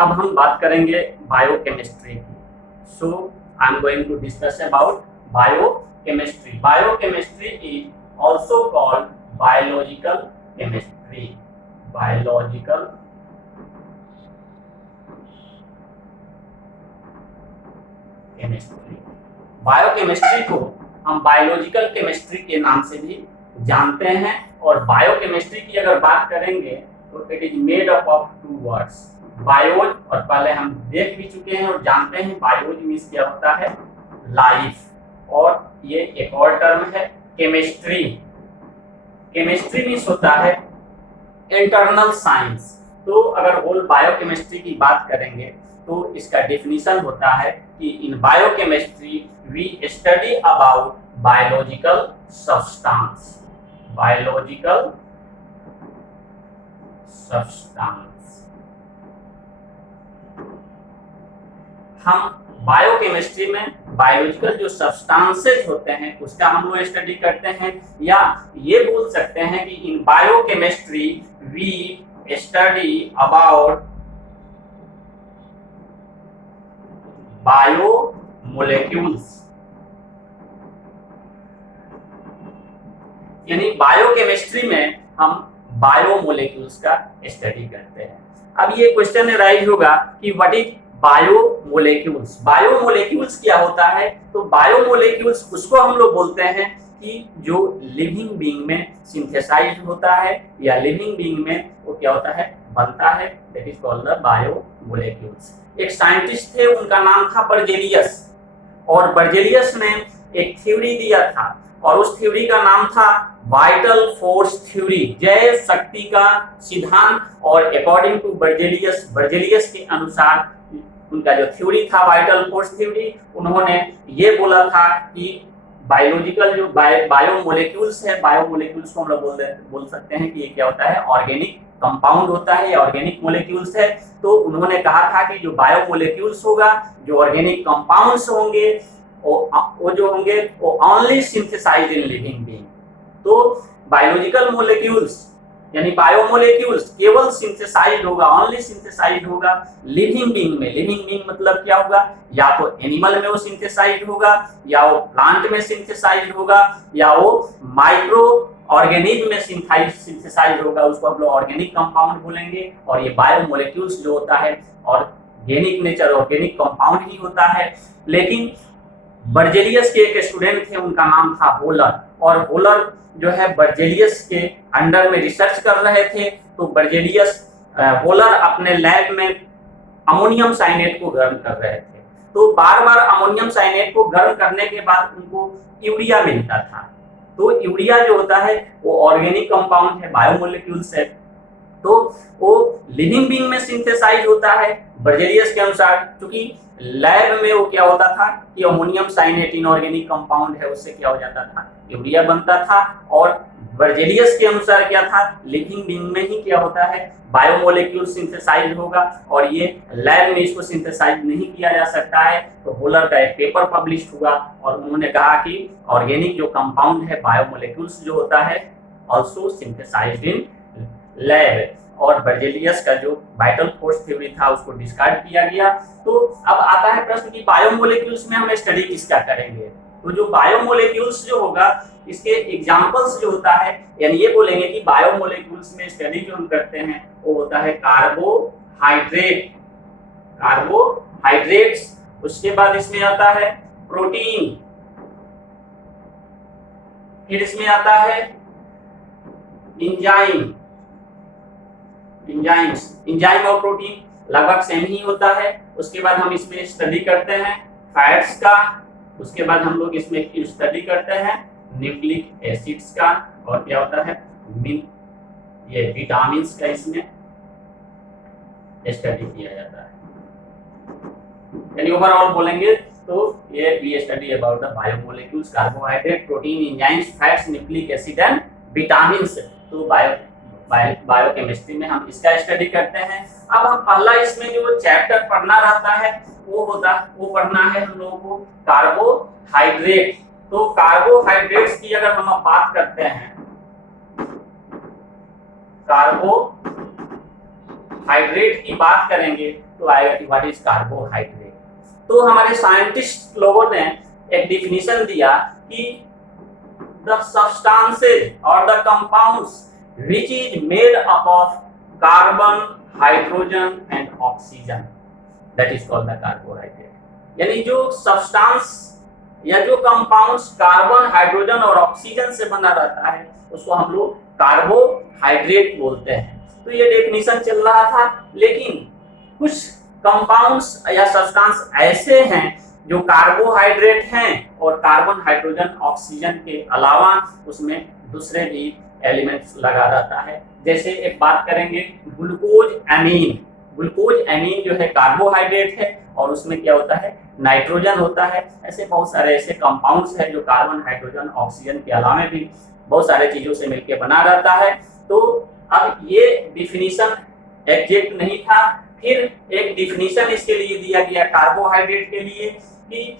अब हम बात करेंगे बायोकेमिस्ट्री की। So I am going to discuss about biochemistry. Biochemistry is also called biological chemistry. Biological chemistry, biochemistry को हम बायोलॉजिकल केमिस्ट्री के नाम से भी जानते हैं। और बायोकेमिस्ट्री की अगर बात करेंगे तो it is made up of two words, bios, और पहले हम देख भी चुके हैं और जानते हैं बायोज मीन्स क्या होता है, लाइफ, और ये एक और टर्म है केमिस्ट्री। केमिस्ट्री मीन्स होता है इंटरनल साइंस। तो अगर होल बायोकेमिस्ट्री की बात करेंगे तो इसका डेफिनेशन होता है कि in biochemistry we study about biological substance. Biological substance, हम बायोकेमिस्ट्री में बायोलॉजिकल जो सब्सटेंसेस होते हैं उसका हम लोग स्टडी करते हैं, या ये बोल सकते हैं कि in biochemistry we study about biomolecules. यानी बायोकेमिस्ट्री में हम बायोमोलेक्यूल्स का स्टडी करते हैं। अब ये क्वेश्चन राइज होगा कि व्हाट इज बायोमोलेक्यूल्स। बायोमोलेक्यूल्स क्या होता है? तो बायोमोलेक्यूल्स उसको हम लोग बोलते हैं कि जो लिविंग बीइंग में सिंथेसाइज्ड होता है या लिविंग बीइंग में वो क्या होता है, बनता है, that is called the biomolecules. एक साइंटिस्ट थे, उनका नाम था बर्जेलियस, और बर्जेलियस ने एक थ्योरी दिया था और उस थ्योरी का नाम था वाइटल फोर्स थ्योरी, जैव शक्ति का सिद्धांत। और अकॉर्डिंग टू बर्जेलियस, बर्जेलियस के अनुसार उनका जो थ्योरी था वाइटल फोर्स थ्योरी, उन्होंने ये बोला था कि बायोलॉजिकल जो बायोमोलेक्यूल्स है, बायोमोलेक्यूल्स को हम लोग बोल सकते हैं कि ये क्या होता है, ऑर्गेनिक कंपाउंड होता है, ऑर्गेनिक मोलेक्यूल्स है। तो उन्होंने कहा था कि जो बायोमोलेक्यूल्स होगा, जो ऑर्गेनिक कंपाउंड्स होंगे, वो जो होंगे वो only synthesized in living being. तो बायोलॉजिकल मोलेक्यूल्स यानी बायोमोलेक्यूल्स केवल सिंथेसाइज्ड होगा, ओनली सिंथेसाइज्ड होगा लिविंग बीइंग में। लिविंग बीइंग मतलब क्या होगा, या तो एनिमल में वो सिंथेसाइज्ड होगा, या वो प्लांट में सिंथेसाइज्ड होगा, या वो माइक्रो ऑर्गेनिज्म में सिंथेसाइज्ड होगा, उसको हम लोग ऑर्गेनिक कंपाउंड बोलेंगे। और ये बायोमोलेक्यूल्स जो होता है ऑर्गेनिक नेचर, ऑर्गेनिक कंपाउंड ही होता है। लेकिन बर्जेलियस के एक स्टूडेंट थे, उनका नाम था होलर, और होलर जो है बर्जेलियस के अंडर में रिसर्च कर रहे थे। तो बर्जेलियस होलर अपने लैब में अमोनियम साइनेट को गर्म कर रहे थे। तो बार बार अमोनियम साइनेट को गर्म करने के बाद उनको यूरिया मिलता था। तो यूरिया जो होता है वो ऑर्गेनिक कंपाउंड है, बायोमोलेक्यूल्स है, तो वो लिविंग बीइंग में सिंथेसाइज होता है बर्जेलियस के अनुसार। क्योंकि लैब में वो क्या होता था कि अमोनियम साइनेट इनऑर्गेनिक कंपाउंड है, उससे क्या हो जाता था, यूरिया बनता था। और बर्जेलियस के अनुसार क्या था, लिविंग बीइंग में ही क्या होता है, बायोमोलेक्यूल सिंथेसाइज होगा, और ये लैब में इसको सिंथेसाइज नहीं किया जा सकता है। तो होलर का एक पेपर पब्लिश हुआ और उन्होंने कहा कि ऑर्गेनिक जो कंपाउंड है, बायोमोलेक्यूल्स जो होता है, ऑल्सो सिंथेसाइज्ड इन लैब। और बर्जेलियस का जो वाइटल फोर्स थ्योरी था उसको डिस्कार्ड किया गया। तो अब आता है प्रश्न कि बायोमोलेक्यूल्स में हम स्टडी किसका करेंगे। तो जो बायोमोलेक्यूल्स जो होगा, इसके एग्जांपल्स जो होता है, यानी ये बोलेंगे कि बायोमोलेक्यूल्स में स्टडी जो हम करते हैं वो होता है कार्बोहाइड्रेट, कार्बोहाइड्रेट्स। उसके बाद इसमें आता है प्रोटीन, फिर इसमें आता है इंजाइम और प्रोटीन लगभग सेम ही होता है। उसके बाद हम इसमें स्टडी करते हैं फैट्स का, उसके बाद हम लोग इसमें स्टडी करते हैं न्यूक्लिक एसिड्स का, और क्या होता है ये विटामिन्स का इसमें स्टडी किया जाता है। यानी ओवरऑल बोलेंगे तो ये we study about the biomolecules, carbohydrate, protein, enzymes, fats, nucleic acid and vitamins. तो बायोकेमिस्ट्री में हम इसका स्टडी करते हैं। अब हम पहला इसमें जो चैप्टर पढ़ना रहता है वो पढ़ना है हम लोगों को कार्बोहाइड्रेट। तो कार्बोहाइड्रेट्स की अगर हम बात करते हैं, कार्बोहाइड्रेट हाइड्रेट की बात करेंगे तो आएगा कि व्हाट इज कार्बोहाइड्रेट। तो हमारे साइंटिस्ट लोगों ने एक डिफिनीशन दिया कि द सब्सटेंसेस और the compounds which is made up of carbon, hydrogen and oxygen, that is called the carbohydrate. यानी जो सब्सटेंस या जो कंपाउंड्स कार्बन, हाइड्रोजन और ऑक्सीजन से बना रहता है उसको हम लोग कार्बोहाइड्रेट बोलते हैं। तो ये डेफिनेशन चल रहा था, लेकिन कुछ कंपाउंड्स या सब्सटेंस ऐसे हैं जो कार्बोहाइड्रेट हैं और कार्बन, हाइड्रोजन, ऑक्सीजन के अलावा उसमें दूसरे भी एलिमेंट्स लगा रहता है। जैसे एक बात करेंगे ग्लूकोज एमीन। ग्लूकोज एमीन जो है कार्बोहाइड्रेट है और उसमें क्या होता है, नाइट्रोजन होता है। ऐसे बहुत सारे ऐसे कंपाउंड्स हैं जो कार्बन, हाइड्रोजन, ऑक्सीजन के अलावा भी बहुत सारे चीजों से मिलकर बना रहता है। तो अब ये डिफिनीशन एग्जैक्ट नहीं था, फिर एक डिफिनीशन इसके लिए दिया गया कार्बोहाइड्रेट के लिए कि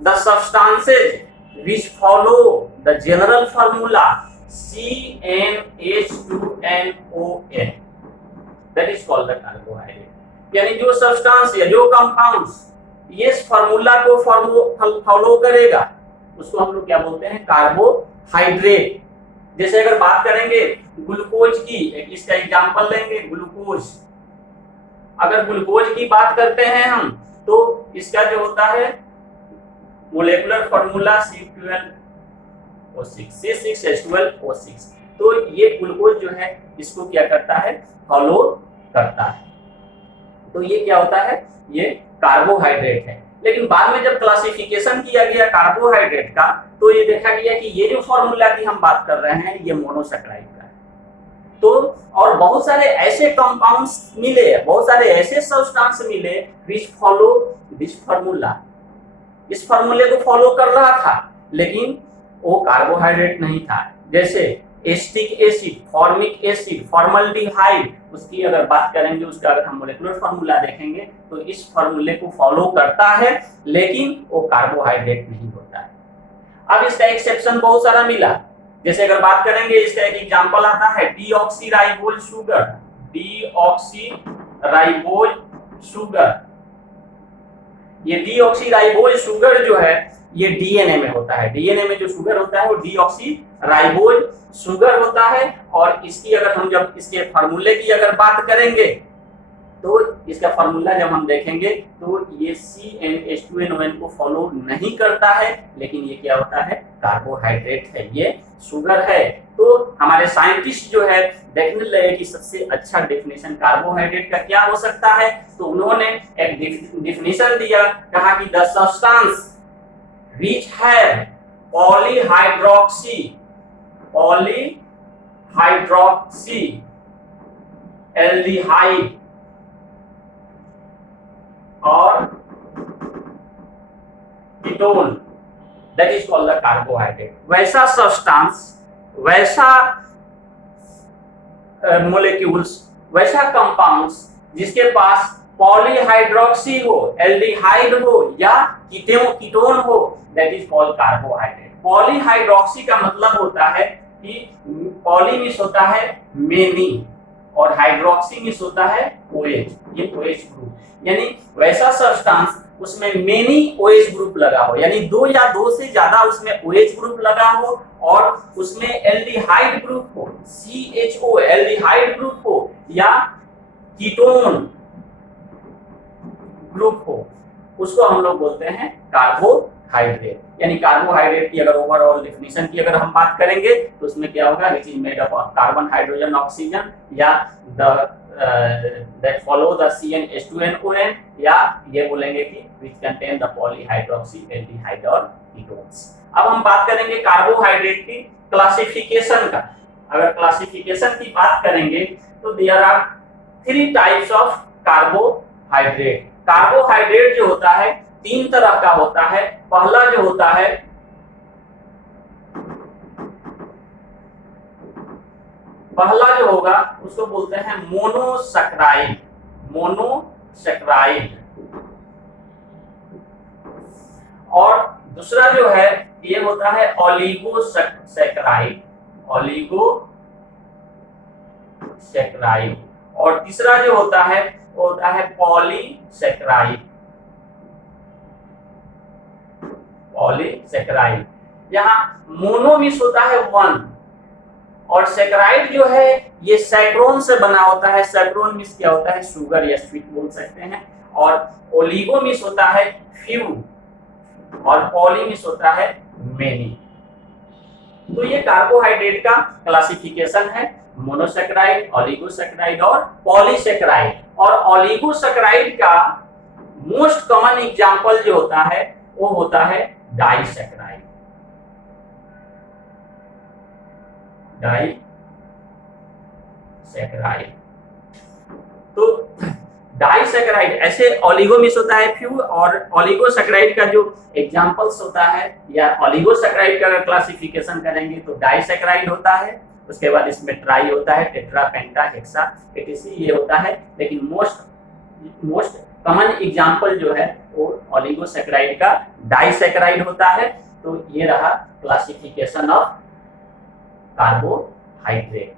the substances which follow the general formula CnH2nOn, that is called the carbohydrate. यानी जो सब्सटेंस या जो कंपाउंड्स ये फार्मूला को फॉलो करेगा उसको हम लोग क्या बोलते हैं, कार्बोहाइड्रेट। जैसे अगर बात करेंगे ग्लूकोज की, इसका एग्जांपल लेंगे ग्लूकोज। अगर ग्लूकोज की बात करते हैं हम तो इसका जो होता है मोलेकुलर फार्मूला C12O6, C6H12O6। तो ये ग्लूकोज जो है इसको क्या करता है, फॉलो करता है। तो ये क्या होता है, ये कार्बोहाइड्रेट है। लेकिन बाद में जब क्लासिफिकेशन किया गया कार्बोहाइड्रेट का तो ये देखा गया कि ये जो फॉर्मूला की हम बात कर रहे हैं ये मोनोसैकराइड का है। तो और बहुत सारे ऐसे कंपाउंड्स मिले, बहुत सारे ऐसे सब्सटेंस मिले व्हिच फॉलो दिस फार्मूला, इस फार्मूले को फॉलो कर रहा था लेकिन वो कार्बोहाइड्रेट नहीं था। जैसे acetic acid, formic acid, formaldehyde, उसकी अगर बात करेंगे उसका अगर हम मोलेकुलर फार्मूला देखेंगे तो इस फार्मूले को फॉलो करता है लेकिन वो कार्बोहाइड्रेट नहीं होता है। अब इसका एक्सेप्शन बहुत सारा मिला। जैसे अगर बात करेंगे इसका एक एग्जांपल आता है डीऑक्सीराइबोज शुगर। डीऑक्सीराइबोज शुगर, ये डीऑक्सीराइबोज शुगर जो है ये डीएनए में होता है। डीएनए में जो शुगर होता है वो डीऑक्सीराइबोज शुगर होता है। और इसकी अगर हम जब इसके फार्मूले की अगर बात करेंगे तो इसका फार्मूला जब हम देखेंगे तो ये CnH2nOn को फॉलो नहीं करता है, लेकिन ये क्या होता है, कार्बोहाइड्रेट है, ये शुगर है। तो हमारे साइंटिस्ट जो है देखने लगे कि सबसे अच्छा डेफिनेशन कार्बोहाइड्रेट का क्या हो सकता है, तो उन्होंने एक डेफिनेशन दिया, कहा कि the substance which have polyhydroxyaldehyde और ketone, that is called the carbohydrate। वैसा सब्सटेंस, वैसा मोलेक्यूल्स, वैसा कंपाउंड्स जिसके पास पॉलीहाइड्रोक्सी हो, एल्डिहाइड हो या कीटोन हो, that is called carbohydrate. Polyhydroxy का मतलब होता है कि पॉली मीन्स होता है मेनी और हाइड्रोक्सी मीन्स होता है OH, ये OH ग्रुप। यानी वैसा सब्सटेंस उसमें मेनी OH ग्रुप लगा हो, यानी दो या दो से ज्यादा उसमें OH ग्रुप लगा हो और उसमें एल्डिहाइड ग्रुप हो, CHO एल्डिहाइड ग्रुप हो या कीटोन ग्रुप हो, उसको हम लोग बोलते हैं कार्बोहाइड्रेट। यानी कार्बोहाइड्रेट की अगर ओवरऑल डेफिनेशन की अगर हम बात करेंगे तो उसमें क्या होगा, which is made up of carbon, hydrogen, oxygen या दैट फॉलो द CnH2nOn, या ये बोलेंगे कि व्हिच कंटेन द पॉलीहाइड्रोक्सी और कीटोन्स। अब हम बात करेंगे कार्बोहाइड्रेट की क्लासिफिकेशन का। अगर क्लासिफिकेशन की बात करेंगे तो there are 3 types of carbohydrate. Carbohydrate जो होता है 3 तरह का होता है। पहला जो होता है पहला जो होगा उसको बोलते हैं मोनोसैकराइड। मोनोसैकराइड। और दूसरा जो है ये होता है ओलिगोसैकराइड। ओलिगोसैकराइड। और तीसरा जो होता है वो होता है पॉलीसेकेराइड। पॉलीसेकेराइड, यहाँ मोनो मिस होता है 1 और सेकेराइड जो है ये सैकरोन से बना होता है। सैकरोन मिस क्या होता है? शुगर या स्वीट बोल सकते हैं। और ओलिगो मिस होता है फ्यू और पॉली मिस होता है मेनी। तो ये कार्बोहाइड्रेट का क्लासिफिकेशन है, मोनोसेकेराइड, ओलिगोसेकेराइड और पॉलीसेकेराइड। और ओलिगोसेकेराइड का मोस्ट कॉमन एग्जांपल जो होता है वो होता है डाइसेकेराइड। डाइसेकेराइड, तो डाइसेकेराइड ऐसे ओलिगो मिस होता है फ्यू, और ओलिगोसेकेराइड का जो एग्जांपल्स होता है या ओलिगोसेकेराइड का अगर क्लासिफिकेशन करेंगे तो डाइसेकेराइड होता है, उसके बाद इसमें ट्राई होता है, टेट्रा, पेंटा, हेक्सा, एटीसी ये होता है। लेकिन मोस्ट कॉमन एग्जांपल जो है वो ओलिगोसेकेराइड का डाइसेकेराइड होता है। तो ये रहा क्लासिफिकेशन ऑफ कार्बोहाइड्रेट।